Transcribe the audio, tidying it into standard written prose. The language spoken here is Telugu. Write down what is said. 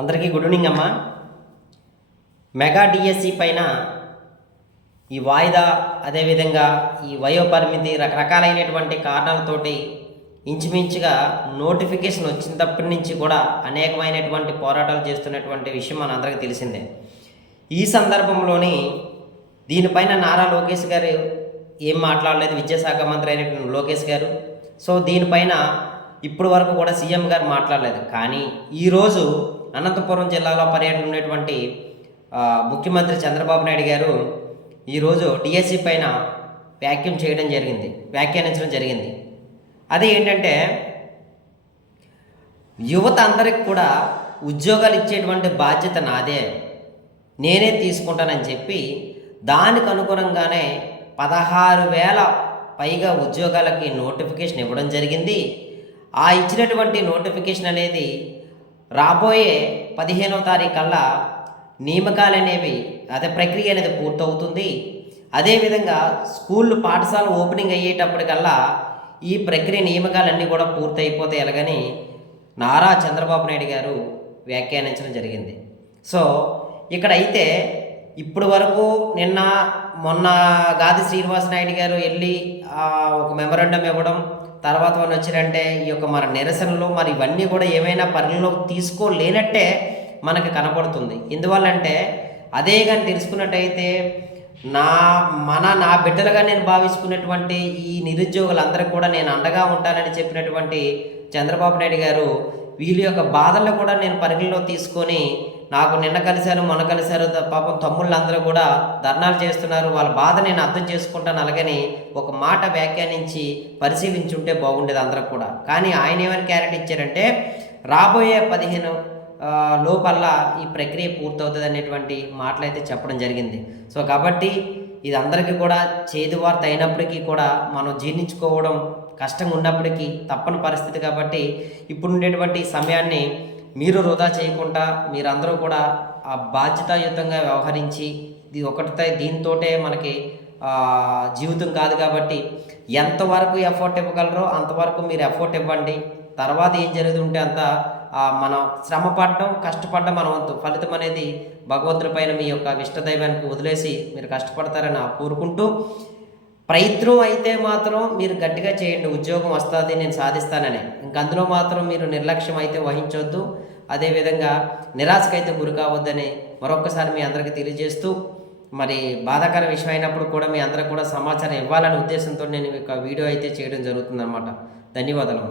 అందరికీ గుడ్ ఈవినింగ్ అమ్మా. మెగా డిఎస్సి పైన ఈ వాయిదా, అదేవిధంగా ఈ వయోపరిమితి రకరకాలైనటువంటి కారణాలతోటి ఇంచుమించుగా నోటిఫికేషన్ వచ్చినప్పటి నుంచి కూడా అనేకమైనటువంటి పోరాటాలు చేస్తున్నటువంటి విషయం మన అందరికీ తెలిసిందే. ఈ సందర్భంలోని దీనిపైన నారా లోకేష్ గారు ఏం మాట్లాడలేదు, విద్యాశాఖ మంత్రి అయినటువంటి లోకేష్ గారు. సో దీనిపైన ఇప్పటి వరకు కూడా సీఎం గారు మాట్లాడలేదు. కానీ ఈరోజు అనంతపురం జిల్లాలో పర్యటన ఉన్నటువంటి ముఖ్యమంత్రి చంద్రబాబు నాయుడు గారు ఈరోజు డిఎస్సి పైన వ్యాఖ్యానించడం జరిగింది. అది ఏంటంటే, యువత అందరికి కూడా ఉద్యోగాలు ఇచ్చేటువంటి బాధ్యత నాదే, నేనే తీసుకుంటానని చెప్పి దానికి అనుగుణంగానే 16,000 పైగా ఉద్యోగాలకి నోటిఫికేషన్ ఇవ్వడం జరిగింది. ఆ ఇచ్చినటువంటి నోటిఫికేషన్ అనేది రాబోయే 15వ తారీఖు కల్లా నియామకాలు అనేవి ప్రక్రియ అనేది పూర్తవుతుంది. అదేవిధంగా పాఠశాల ఓపెనింగ్ అయ్యేటప్పటికల్లా ఈ ప్రక్రియ నియామకాలన్నీ కూడా పూర్తయిపోతాయి ఎలాగని నారా చంద్రబాబు నాయుడు గారు వ్యాఖ్యానించడం జరిగింది. సో ఇక్కడైతే ఇప్పుడు వరకు మొన్న గాది శ్రీనివాస్ నాయుడు గారు వెళ్ళి ఒక మెమరాండం ఇవ్వడం, తర్వాత వాళ్ళు వచ్చారంటే ఈ యొక్క మన నిరసనలు మరి ఇవన్నీ కూడా ఏమైనా పరిగణలోకి తీసుకోలేనట్టే మనకి కనపడుతుంది. ఎందువల్లంటే అదే కానీ తెలుసుకున్నట్టయితే నా బిడ్డలుగా నేను భావించుకున్నటువంటి ఈ నిరుద్యోగులందరికీ కూడా నేను అండగా ఉంటానని చెప్పినటువంటి చంద్రబాబు నాయుడు గారు వీళ్ళ యొక్క బాధలను కూడా నేను పరిగణలో తీసుకొని, నాకు నిన్న కలిశారు మొన్న కలిశారు పాపం తమ్ముళ్ళందరూ కూడా ధర్నాలు చేస్తున్నారు, వాళ్ళ బాధ నేను అర్థం చేసుకుంటాను అలాగని ఒక మాట వ్యాఖ్యానించి పరిశీలించుంటే బాగుండేది అందరికి కూడా. కానీ ఆయన ఏమైనా క్యారెట్ ఇచ్చారంటే రాబోయే 15 లోపల్లా ఈ ప్రక్రియ పూర్తవుతుంది అనేటువంటి మాటలు అయితే చెప్పడం జరిగింది. సో కాబట్టి ఇది అందరికీ కూడా చేదు వార్త అయినప్పటికీ కూడా మనం జీర్ణించుకోవడం కష్టంగా ఉన్నప్పటికీ తప్పని పరిస్థితి. కాబట్టి ఇప్పుడు ఉండేటువంటి సమయాన్ని మీరు వృధా చేయకుండా మీరందరూ కూడా ఆ బాధ్యతాయుతంగా వ్యవహరించి దీంతోటే మనకి జీవితం కాదు కాబట్టి ఎంతవరకు ఎఫర్ట్ ఇవ్వగలరో అంతవరకు మీరు ఎఫర్ట్ ఇవ్వండి. తర్వాత ఏం జరుగుతుంటే అంత మనం శ్రమ పడడం కష్టపడడం మన వంతు. ఫలితం అనేది భగవంతుడి పైన మీ యొక్క ఇష్టదైవానికి వదిలేసి మీరు కష్టపడతారని కోరుకుంటూ, ప్రయత్నం అయితే మాత్రం మీరు గట్టిగా చేయండి, ఉద్యోగం వస్తుంది నేను సాధిస్తానని. అందులో మాత్రం మీరు నిర్లక్ష్యం అయితే వహించవద్దు, అదేవిధంగా నిరాశకైతే గురి కావద్దని మరొక్కసారి మీ అందరికీ తెలియజేస్తూ, మరి బాధాకర విషయం అయినప్పుడు కూడా మీ అందరికి కూడా సమాచారం ఇవ్వాలనే ఉద్దేశంతో నేను ఈ వీడియో అయితే చేయడం జరుగుతుందన్నమాట. ధన్యవాదాలు.